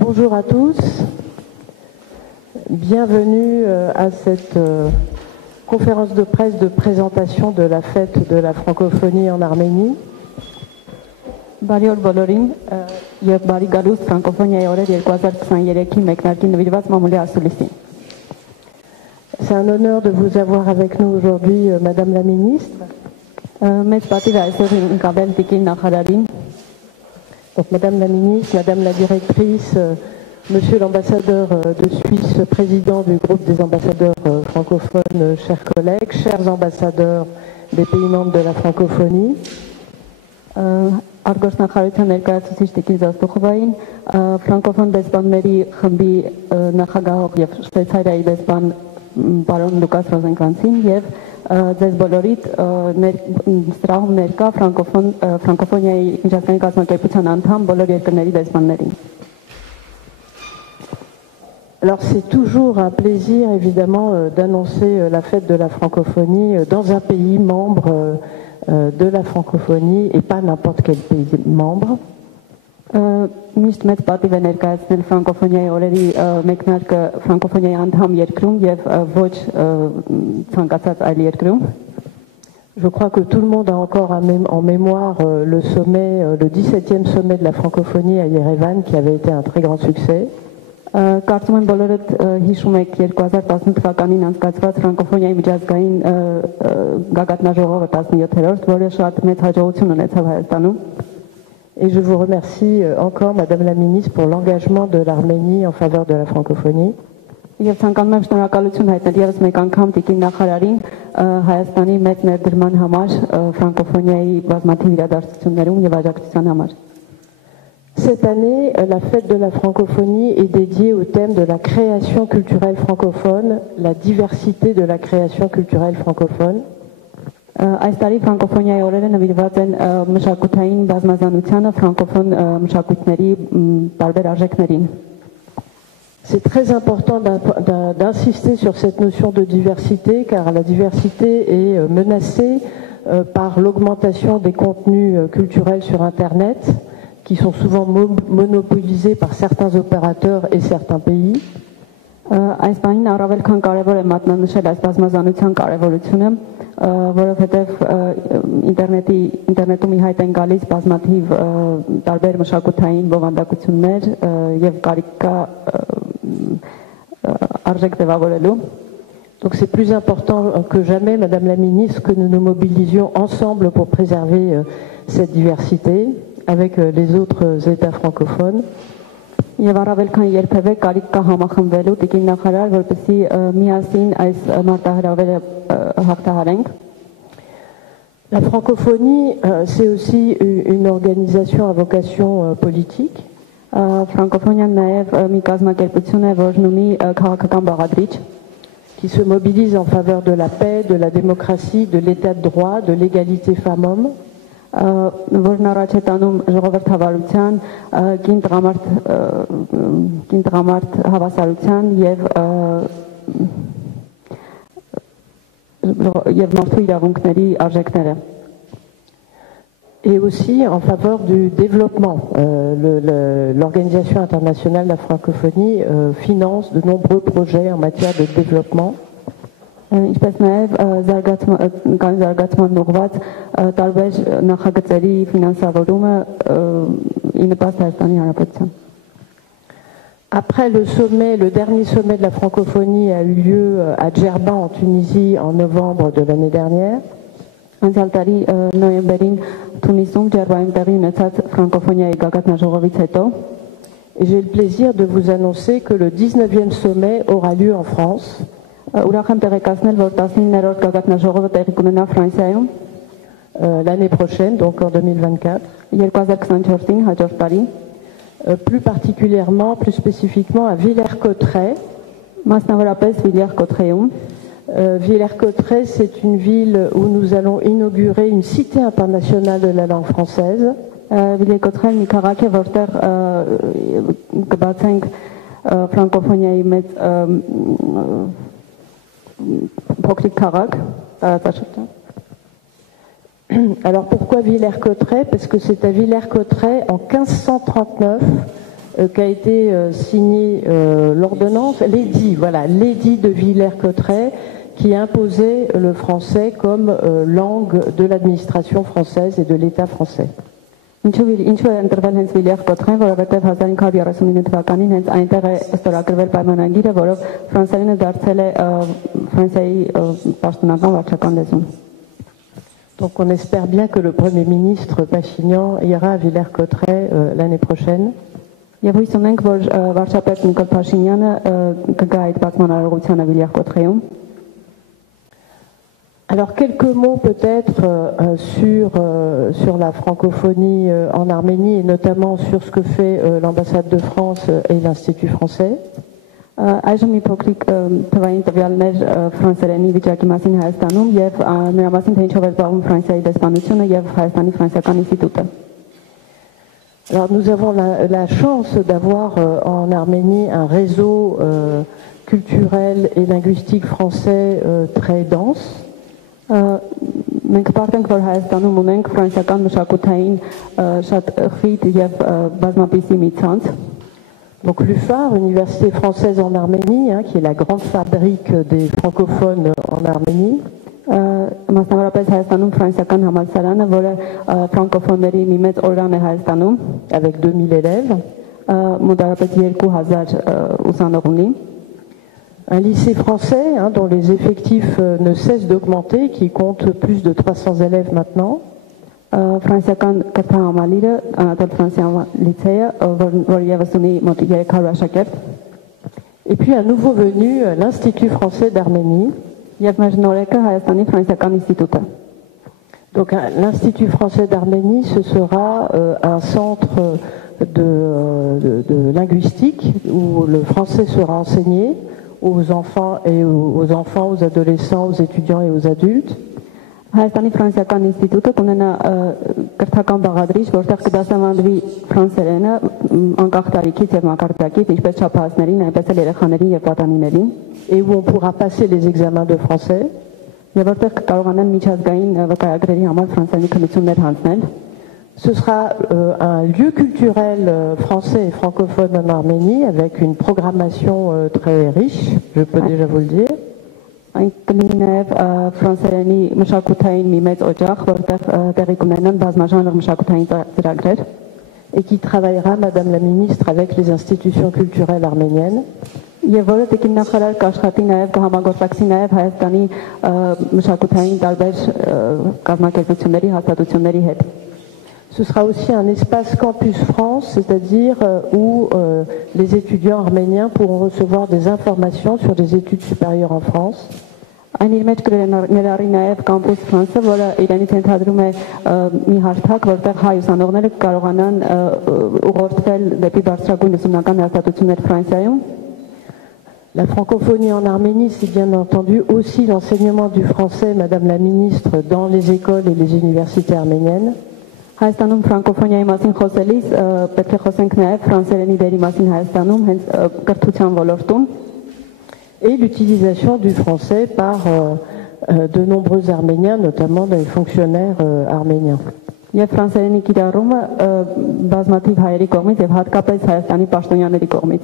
Bonjour à tous, bienvenue à cette conférence de presse de présentation de la fête de la francophonie en Arménie. Բարի օր բոլորին եւ բարի գալուստ ֆրանկոֆոնիայի օրեր 2023-ի մեկնարկի նվիրված մամուլի ասուլիսին։ C'est un honneur de vous avoir avec nous aujourd'hui, Madame la Ministre. Մեծ պատիվ է այսօր ինկաբել տիկին նախարարին։ Donc, Madame la Ministre, Madame la Directrice, Monsieur l'ambassadeur de Suisse, président du groupe des ambassadeurs francophones, chers collègues, chers ambassadeurs des pays membres de la francophonie. Արգոսնախարարության ներկայացուցիչ տիկին Զաստուխովային, ֆրանկոֆոն դեսպանների խմբի նախագահող եւ Շվեյցարիայի դեսպան պարոն Լուկաս Ռոզենկրանցին եւ ձեզ բոլորիդ սրահում ներկա ֆրանկոֆոնիայի միջազգային կազմակերպության անդամ բոլոր երկրների դեսպաններին։ Alors c'est toujours un plaisir évidemment d'annoncer la fête de la francophonie dans un pays membre de la francophonie et pas n'importe quel pays membre. Միշտ մեծ պատիվ է ներկայացնել ֆրանկոֆոնիայի օրերի մեկնարկը ֆրանկոֆոնիայի անդամ երկրում եւ ոչ ցանկացած այլ երկրում։ Je crois que tout le monde a encore en mémoire le sommet, le 17e sommet de la francophonie à Yerevan qui avait été un très grand succès. Կարծում եմ բոլորդ հիշում եք 2018 թվականին անցկացված ֆրանկոֆոնիայի միջազգային գագաթնաժողովը 17-րդ, որը շատ մեծ հաջողություն ունեցավ Հայաստանում։ Et je vous remercie encore, Madame la Ministre, pour l'engagement de l'Arménie en faveur de la francophonie. Եվ ցանկանում եմ շնորհակալություն հայտնել ևս մեկ անգամ տիկին նախարարին Հայաստանի մեծ ներդրման համար ֆրանկոֆոնիայի բազմաթիվ իրադարձություններում եւ աջակցության համար։ Cette année, la fête de la francophonie est dédiée au thème de la création culturelle francophone, la diversité de la création culturelle francophone. Այս տարի ֆրանկոֆոնիայի օրերը նվիրված են մշակութային բազմազանությանը ֆրանկոֆոն մշակույթների տարբեր արժեքներին։ C'est très important d'insister sur cette notion de diversité car la diversité est menacée par l'augmentation des contenus culturels sur Internet qui sont souvent monopolisés par certains opérateurs et certains pays. Այս բանին առավել քան կարևոր է մատնանշել այս բազմազանության կարևորությունը, որովհետև ինտերնետում ի հայտ են գալիս բազմաթիվ տարբեր մշակութային բովանդակություններ եւ կարիք կա արժեք ձևավորելու։ Donc c'est plus important que jamais, Madame la Ministre, que nous nous mobilisions ensemble pour préserver cette diversité avec les autres États francophones. Եվ առավել քան երբևէ կարիք կա համախմբվելու տիկին նախարար, որպեսզի միասին այս մարտահրավերը հաղթահարենք։ La francophonie, c'est aussi une organisation à vocation politique. Ֆրանկոֆոնիան նաև մի կազմակերպություն է, որն ունի քաղաքական բաղադրիչ, qui se mobilise en faveur de la paix, de la démocratie, de l'état de droit, de l'égalité femmes-hommes. Որն առաջ է տանում ժողովրդավարության, կին տղամարդ հավասարության եւ մարդու իրավունքների արժեքները։ Et aussi en faveur du développement. L'Organisation internationale de la francophonie finance de nombreux projets en matière de développement. Ինչպես նաև զարգացման ուղղված տարբեր նախագծերի ֆինանսավորումը ի նպաստ Հայաստանի Հանրապետության։ Après le sommet, le dernier sommet de la francophonie a eu lieu à Djerba en Tunisie en novembre de l'année dernière. Անցյալ տարի նոյեմբերին Թունիսում Djerba-ում տեղի ունեցած ֆրանկոֆոնիայի գագաթնաժողովից հետո j'ai le plaisir de vous annoncer que le 19e sommet aura lieu en France. Ուրախ եմ տեղեկացնել, որ 19-րդ գագաթնաժողովը տեղի կունենա Ֆրանսիայում l'année prochaine, donc en 2024. 2024-ին հաջորդ տարի, plus particulièrement, plus spécifiquement à Villers-Cotterêts. Մասնավորապես Villers-Cotterêts-ում. Villers-Cotterêts, c'est une ville où nous allons inaugurer une cité internationale de la langue française. Villers-Cotterêts մի քաղաք է, որտեղ կբացենք ֆրանկոֆոնիայի մեծ Alors pourquoi Villers-Cotterêts? Parce que c'est à Villers-Cotterêts en 1539 qu'a été signée l'ordonnance, l'édit, voilà, l'édit de Villers-Cotterêts, qui imposait le français comme langue de l'administration française et de l'État français. Ինչու է ընտրվել հենց Վիլյար Կոտրեն, որովհետև 1539 թվականին հենց այնտեղ է ստորագրվել պայմանագիրը, որով ֆրանսերենը դարձել է Ֆրանսիայի պաշտոնական վարչական լեզուն։ Donc on espère bien que le Premier ministre Pachinian ira à Villers-Cotterêts l'année prochaine. Եվ հույս ունենք, որ վարչապետ Նիկոլ Փաշինյանը կգա այդ բացման արարողությանը Վիլյար Կոտրեում։ Alors quelques mots peut-être sur la francophonie en Arménie et notamment sur ce que fait l'ambassade de France et l'Institut français. Այժմ մի փոքրիկ թվային տվյալներ ֆրանսերենի վիճակի մասին Հայաստանում եւ նրա մասին թե ինչով է զբաղվում Ֆրանսիայի դեսպանությունը եւ Հայաստանի ֆրանսիական ինստիտուտը։ Alors nous avons la chance d'avoir en Arménie un réseau culturel et linguistique français très dense. Մենք պարտենք, որ Հայաստանում ունենք ֆրանսիական մշակութային շատ խիտ եւ բազմապիսի մի ցանց։ Donc l'UFAR, Université française en Arménie, qui est la grande fabrique des francophones en Arménie. Մասնավորապես Հայաստանում ֆրանսիական համալսարանը, որը ֆրանկոֆոնների մի մեծ օրրան է Հայաստանում, avec 2000 élèves, մոտավորապես 2000 ուսանող ունի։ Un lycée français dont les effectifs ne cessent d'augmenter, qui compte plus de 300 élèves maintenant. Ֆրանսիական կրթահամալիրը, Անատոլ Ֆրանսիան լիցեյը, որ եւս ունի մոտ 300 աշակերտ։ Et puis un nouveau venu, l'Institut français d'Arménie. Եվ մեր նորեկը Հայաստանի ֆրանսիական ինստիտուտը։ Donc l'Institut français d'Arménie, ce sera un centre de linguistique où le français sera enseigné aux enfants, aux adolescents, aux étudiants et aux adultes. Հայաստանի ֆրանսիական ինստիտուտը կունենա կրթական բաղադրիչ, որտեղ կդասավանդվի ֆրանսերենը անկախ տարիքից եւ մակարդակից, ինչպես չափահասներին, այնպես էլ երեխաներին եւ պատանիներին, et où on pourra passer les examens de français. Եվ որտեղ կկարողանան միջազգային վկայագրերի համար ֆրանսերենի քննություններ հանձնել։ Ce sera un lieu culturel français et francophone en Arménie avec une programmation très riche, je peux déjà vous le dire. Այն կլինի նաև ֆրանսերենի մշակութային մի մեծ օջախ, որտեղ տեղի կունենան բազմաժանր մշակութային ծրագրեր, et qui travaillera, Madame la Ministre, avec les institutions culturelles arméniennes. Եվ որը տիկին նախարար կաշխատի նաև կհամագործակցի նաև Հայաստանի մշակութային տարբեր կազմակերպությունների, հաստատությունների հետ։ Ce sera aussi un espace Campus France, c'est-à-dire où les étudiants arméniens pourront recevoir des informations sur des études supérieures en France. Այն իր մեջ կներառի նաև Campus France-ը, որը իրենից ընդհանրում է մի հարթակ, որտեղ հայ ուսանողները կարողանան ուղղորդվել դեպի բարձրագույն ուսումնական հաստատություններ Ֆրանսիայում։ La francophonie en Arménie, c'est bien entendu aussi l'enseignement du français, Madame la Ministre, dans les écoles et les universités arméniennes. Հայաստանում ֆրանկոֆոնիայի մասին խոսելիս պետք է խոսենք նաև ֆրանսերենի դերի մասին Հայաստանում հենց կրթության ոլորտում et l'utilisation du français par de nombreux Arméniens, notamment des fonctionnaires arméniens. Եվ ֆրանսերենի կիրառումը բազմաթիվ հայերի կողմից եւ հատկապես Հայաստանի պաշտոնյաների կողմից։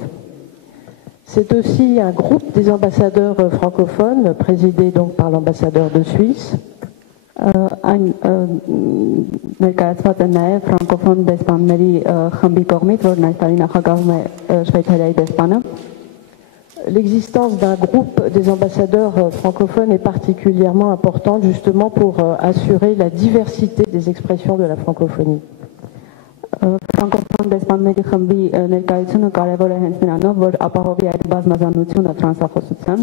C'est aussi un groupe des ambassadeurs francophones présidé donc par l'ambassadeur de Suisse. Այն ներկայացված է նաև ֆրանկոֆոն դեսպանների խմբի կողմից, որն այս տարի նախագահում է Շվեյցարիայի դեսպանը։ L'existence d'un groupe des ambassadeurs francophones est particulièrement importante justement pour assurer la diversité des expressions de la francophonie. Ֆրանկոֆոն դեսպանների խմբի ներկայությունը կարևոր է հենց նրանով, որ ապահովի այդ բազմազանությունը ֆրանսախոսության։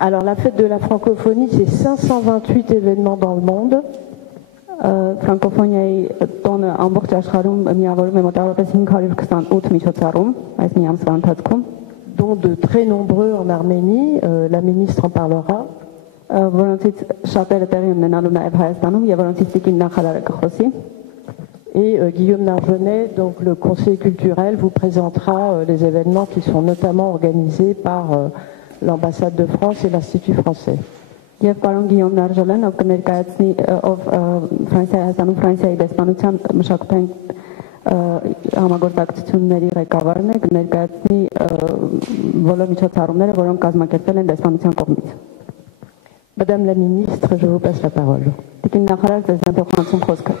Alors la fête de la francophonie, c'est 528 événements dans le monde. Ֆրանկոֆոնիայի տոնը ամբողջ աշխարհում միավորում է մոտավորապես 528 միջոցառում այս մի ամսվա ընթացքում, dont de très nombreux en Arménie, la ministre en parlera. Որոնցից շատերը տեղի ունենալու նաև Հայաստանում եւ որոնցից տիկին նախարարը կխոսի։ Et Guillaume Nargenet, donc le conseiller culturel, vous présentera les événements qui sont notamment organisés par l'ambassade de France et l'Institut français. Եվ պարոն Գիոմ Նարժելեն, ով կներկայացնի ով Ֆրանսիայի Հայաստանում Ֆրանսիայի դեսպանության մշակութային համագործակցությունների ղեկավարն է, կներկայացնի բոլոր միջոցառումները, որոնք կազմակերպվել են դեսպանության կողմից։ Madame la ministre, je vous passe la parole. Տիկին նախարար, ձեզ դեմ փոխանցում խոսքը։